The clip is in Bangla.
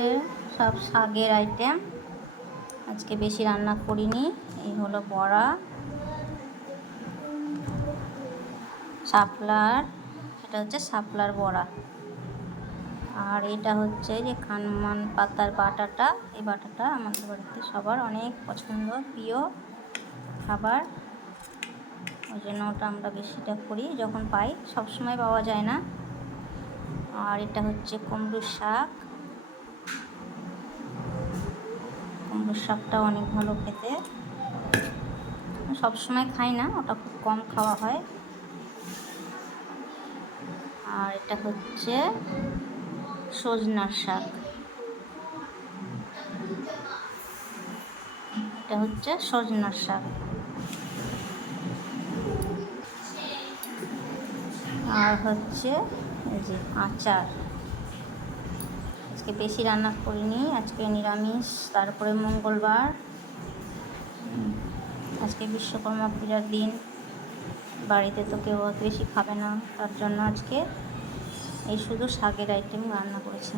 আজকে সব শাকের আইটেম, আজকে বেশি রান্না করিনি। এই হলো বড়া, শাপলার, এটা হচ্ছে শাপলার বড়া। আর এটা হচ্ছে যে খানমান পাতার বাটাটা। এই বাটাটা আমাদের বাড়িতে সবার অনেক পছন্দ, প্রিয় খাবার, ওই জন্য ওটা আমরা বেশিটা করি যখন পাই, সবসময় পাওয়া যায় না। আর এটা হচ্ছে কুমড়োর শাক। কুমড়োর শাকটা অনেক ভালো খেতে, সবসময় খাই না, ওটা খুব কম খাওয়া হয়। আর এটা হচ্ছে সজনার শাক, এটা হচ্ছে সজনার শাক। আর হচ্ছে এই যে আচার। আজকে বেশি রান্না করিনি, আজকে নিরামিষ, তারপরে মঙ্গলবার, আজকে বিশ্বকর্মা পূজার দিন, বাড়িতে তো কেউ বেশি খাবে না, তার জন্য আজকে এই শুধু শাকের আইটেম রান্না করেছি।